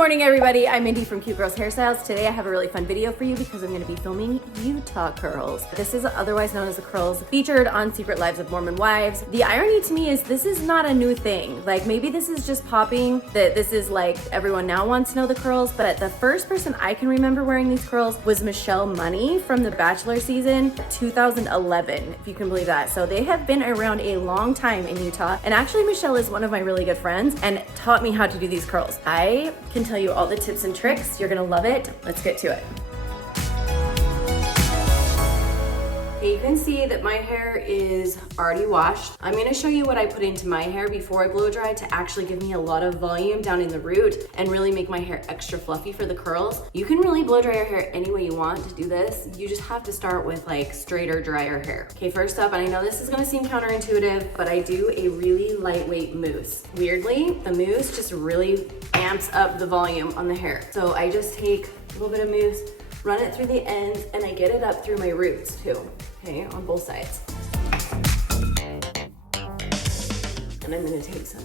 morning, everybody. I'm Mindy from Cute Girls Hairstyles. Today I have a really fun video for you because I'm going to be filming Utah curls. This is otherwise known as the curls featured on Secret Lives of Mormon Wives. The irony to me is this is not a new thing. Like maybe this is just popping, that this is like everyone now wants to know the curls, but the first person I can remember wearing these curls was Michelle Money from the Bachelor season 2011, if you can believe that. So they have been around a long time in Utah, and actually Michelle is one of my really good friends and taught me how to do these curls. I can tell you all the tips and tricks. You're gonna love it. Let's get to it. Okay, you can see that my hair is already washed. I'm gonna show you what I put into my hair before I blow dry to actually give me a lot of volume down in the root and really make my hair extra fluffy for the curls. You can really blow dry your hair any way you want to do this. You just have to start with like straighter, drier hair. Okay, first up, and I know this is gonna seem counterintuitive, but I do a really lightweight mousse. Weirdly, the mousse just really amps up the volume on the hair. So I just take a little bit of mousse, run it through the ends, and I get it up through my roots too. Okay, on both sides. And I'm gonna take some,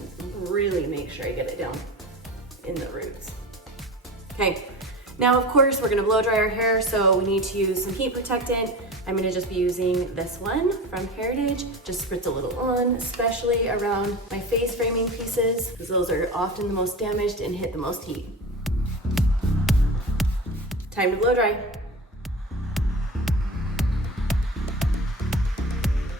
really make sure I get it down in the roots. Okay, now of course we're gonna blow dry our hair, so we need to use some heat protectant. I'm gonna just be using this one from Heritage. Just spritz a little on, especially around my face framing pieces, because those are often the most damaged and hit the most heat. Time to blow dry.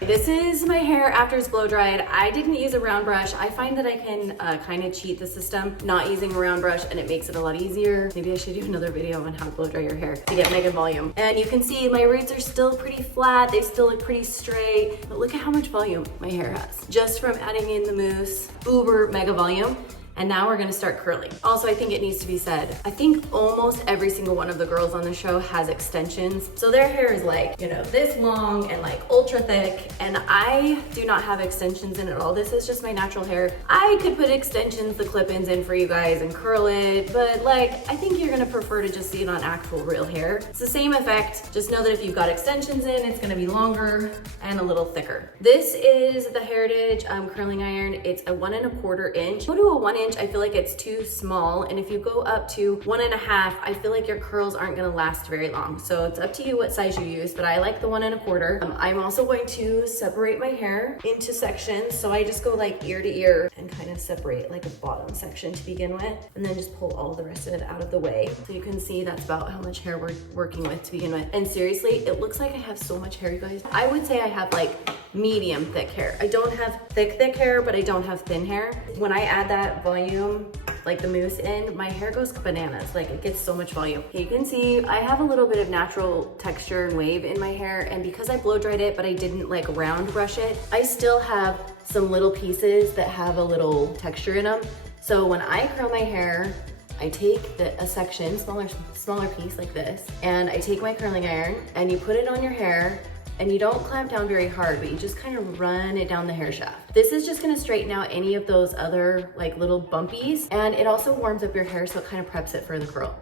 This is my hair after it's blow dried. I didn't use a round brush. I find that I can kind of cheat the system not using a round brush, and it makes it a lot easier. Maybe I should do another video on how to blow dry your hair to get mega volume. And you can see my roots are still pretty flat. They still look pretty straight, but look at how much volume my hair has. Just from adding in the mousse, uber mega volume. And now we're gonna start curling. Also, I think it needs to be said, I think almost every single one of the girls on the show has extensions. So their hair is like, you know, this long and like ultra thick, and I do not have extensions in it at all. This is just my natural hair. I could put extensions, the clip-ins in for you guys and curl it, but like, I think you're gonna prefer to just see it on actual real hair. It's the same effect, just know that if you've got extensions in, it's gonna be longer and a little thicker. This is the Heritage curling iron. It's a 1 1/4 inch. Go to a 1 inch, I feel like it's too small, and if you go up to 1 1/2, I feel like your curls aren't gonna last very long. So it's up to you what size you use, but I like the 1 1/4. I'm also going to separate my hair into sections, so I just go like ear to ear and kind of separate like a bottom section to begin with, and then just pull all the rest of it out of the way. So you can see that's about how much hair we're working with to begin with. And seriously, it looks like I have so much hair, you guys. I would say I have like medium thick hair. I don't have thick hair, but I don't have thin hair. When I add that volume, like the mousse in, my hair goes bananas. Like it gets so much volume. You can see I have a little bit of natural texture and wave in my hair, and because I blow dried it, but I didn't like round brush it, I still have some little pieces that have a little texture in them. So when I curl my hair, I take a section, smaller piece like this, and I take my curling iron and you put it on your hair, and you don't clamp down very hard, but you just kind of run it down the hair shaft. This is just gonna straighten out any of those other like little bumpies, and it also warms up your hair, so it kind of preps it for the curl.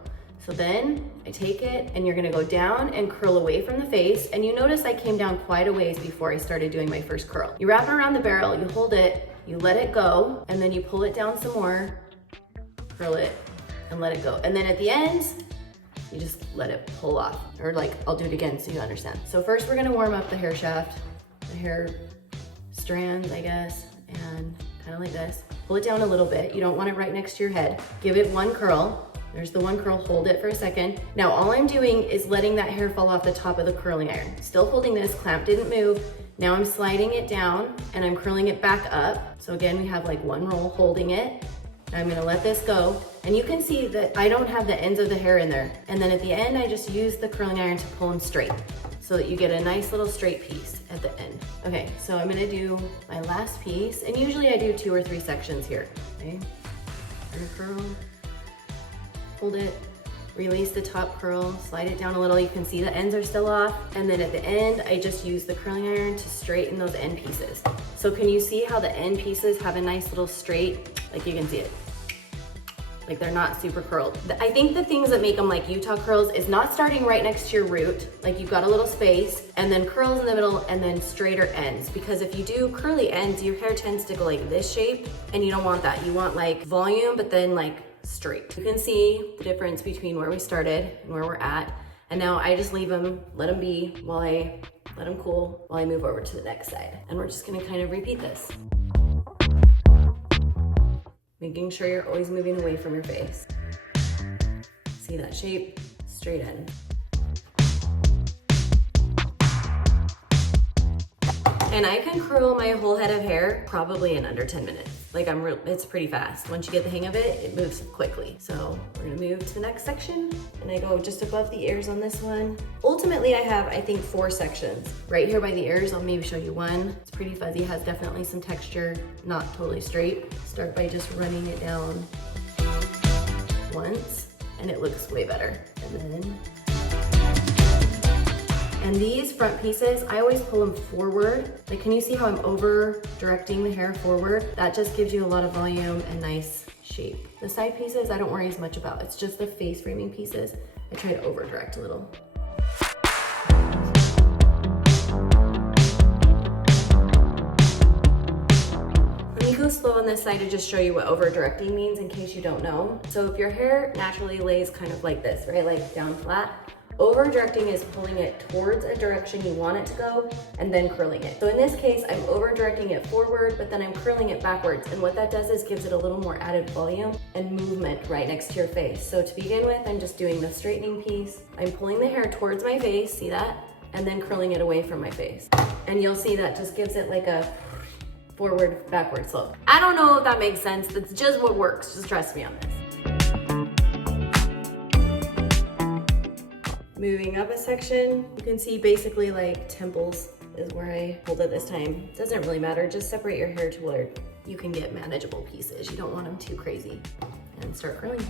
So then I take it, and you're gonna go down and curl away from the face, and you notice I came down quite a ways before I started doing my first curl. You wrap it around the barrel, you hold it, you let it go, and then you pull it down some more, curl it, and let it go. And then at the end, you just let it pull off. Or like, I'll do it again so you understand. So first we're gonna warm up the hair shaft, the hair strands, I guess, and kind of like this. Pull it down a little bit. You don't want it right next to your head. Give it one curl. There's the one curl, hold it for a second. Now all I'm doing is letting that hair fall off the top of the curling iron. Still holding this, clamp didn't move. Now I'm sliding it down and I'm curling it back up. So again, we have like one roll holding it. I'm gonna let this go, and you can see that I don't have the ends of the hair in there. And then at the end, I just use the curling iron to pull them straight so that you get a nice little straight piece at the end. Okay, so I'm gonna do my last piece, and usually I do 2 or 3 sections here, okay? Curl, hold it, release the top curl, slide it down a little. You can see the ends are still off. And then at the end, I just use the curling iron to straighten those end pieces. So can you see how the end pieces have a nice little straight, like you can see it. Like they're not super curled. I think the things that make them like Utah curls is not starting right next to your root, like you've got a little space, and then curls in the middle, and then straighter ends. Because if you do curly ends, your hair tends to go like this shape, and you don't want that. You want like volume, but then like straight. You can see the difference between where we started and where we're at. And now I just leave them, let them be while I let them cool while I move over to the next side. And we're just gonna kind of repeat this. Making sure you're always moving away from your face. See that shape? Straight in. And I can curl my whole head of hair probably in under 10 minutes. Like it's pretty fast. Once you get the hang of it, it moves quickly. So we're gonna move to the next section and I go just above the ears on this one. Ultimately, I have, I think, 4 sections. Right here by the ears, I'll maybe show you one. It's pretty fuzzy, has definitely some texture, not totally straight. Start by just running it down once and it looks way better. And these front pieces, I always pull them forward. Like, can you see how I'm over directing the hair forward? That just gives you a lot of volume and nice shape. The side pieces, I don't worry as much about. It's just the face framing pieces. I try to over direct a little. Let me go slow on this side to just show you what over directing means in case you don't know. So if your hair naturally lays kind of like this, right? Like down flat. Over directing is pulling it towards a direction you want it to go and then curling it. So in this case, I'm over directing it forward, but then I'm curling it backwards. And what that does is gives it a little more added volume and movement right next to your face. So to begin with, I'm just doing the straightening piece. I'm pulling the hair towards my face, see that? And then curling it away from my face. And you'll see that just gives it like a forward, backward slope. I don't know if that makes sense. That's just what works. Just trust me on this. Moving up a section, you can see basically like temples is where I hold it this time. Doesn't really matter, just separate your hair to where you can get manageable pieces. You don't want them too crazy. And start curling.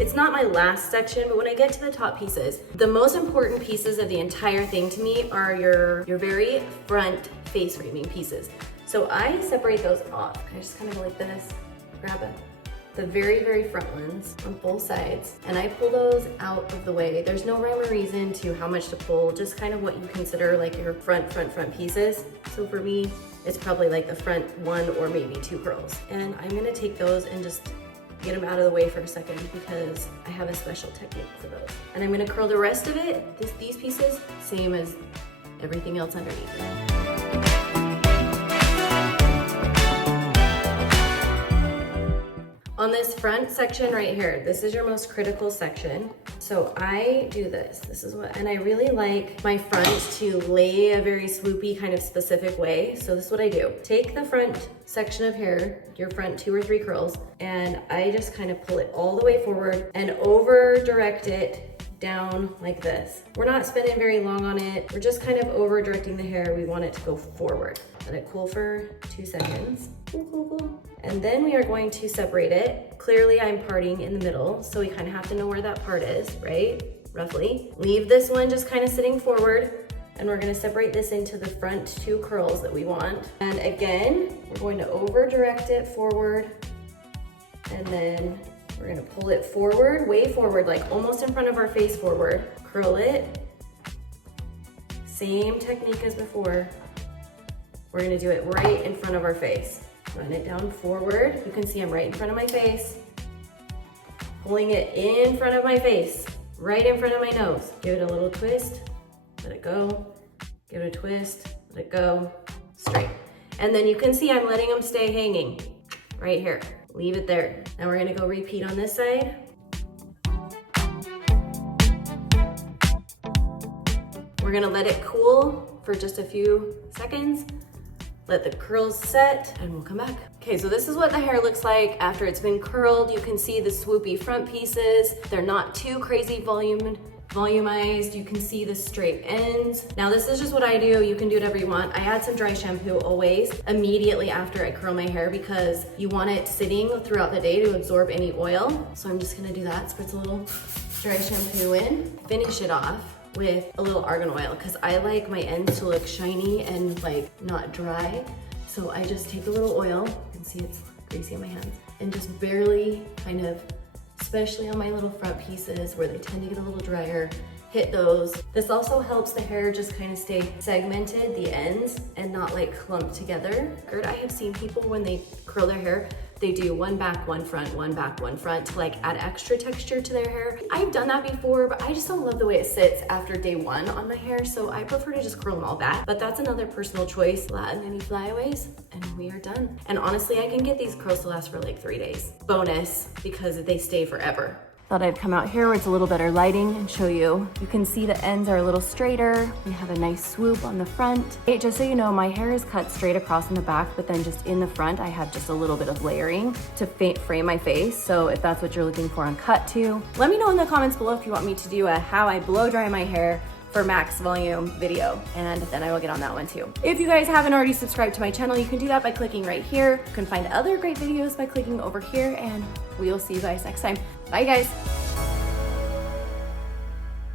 It's not my last section, but when I get to the top pieces, the most important pieces of the entire thing to me are your very front face framing pieces. So I separate those off. I just kind of go like this, grab it. The very, very front ones on both sides, and I pull those out of the way. There's no rhyme or reason to how much to pull, just kind of what you consider like your front pieces. So for me, it's probably like the front 1 or maybe 2 curls. And I'm gonna take those and just get them out of the way for a second because I have a special technique for those. And I'm gonna curl the rest of it, these pieces, same as everything else underneath it. On this front section right here, this is your most critical section. So I do this. This is what, and I really like my front to lay a very swoopy kind of specific way. So this is what I do. Take the front section of hair, your front 2 or 3 curls, and I just kind of pull it all the way forward and over direct it down like this. We're not spending very long on it. We're just kind of over directing the hair. We want it to go forward. Let it cool for 2 seconds. Cool, cool, cool. And then we are going to separate it. Clearly I'm parting in the middle, so we kind of have to know where that part is, right? Roughly. Leave this one just kind of sitting forward, and we're gonna separate this into the front 2 curls that we want. And again, we're going to over direct it forward, and then we're gonna pull it forward, way forward, like almost in front of our face forward. Curl it. Same technique as before. We're gonna do it right in front of our face. Run it down forward. You can see I'm right in front of my face. Pulling it in front of my face, right in front of my nose. Give it a little twist, let it go. Give it a twist, let it go, straight. And then you can see I'm letting them stay hanging right here. Leave it there. Now we're gonna go repeat on this side. We're gonna let it cool for just a few seconds. Let the curls set and we'll come back. Okay, so this is what the hair looks like after it's been curled. You can see the swoopy front pieces. They're not too crazy volumized. You can see the straight ends. Now this is just what I do. You can do whatever you want. I add some dry shampoo always immediately after I curl my hair because you want it sitting throughout the day to absorb any oil. So I'm just gonna do that. Spritz a little dry shampoo in. Finish it off with a little argan oil because I like my ends to look shiny and like not dry. So I just take a little oil, you can see it's greasy on my hands, and just barely kind of, especially on my little front pieces where they tend to get a little drier, hit those. This also helps the hair just kind of stay segmented, the ends, and not like clumped together. I have seen people when they curl their hair, they do one back, one front, one back, one front to like add extra texture to their hair. I've done that before, but I just don't love the way it sits after day one on my hair, so I prefer to just curl them all back. But that's another personal choice. And any flyaways, and we are done. And honestly, I can get these curls to last for like 3 days. Bonus, because they stay forever. Thought I'd come out here where it's a little better lighting and show you. You can see the ends are a little straighter. We have a nice swoop on the front. Hey, just so you know, my hair is cut straight across in the back, but then just in the front, I have just a little bit of layering to frame my face. So if that's what you're looking for on cut too, let me know in the comments below if you want me to do a how I blow dry my hair for max volume video, and then I will get on that one too. If you guys haven't already subscribed to my channel, you can do that by clicking right here. You can find other great videos by clicking over here, and we will see you guys next time. Bye guys.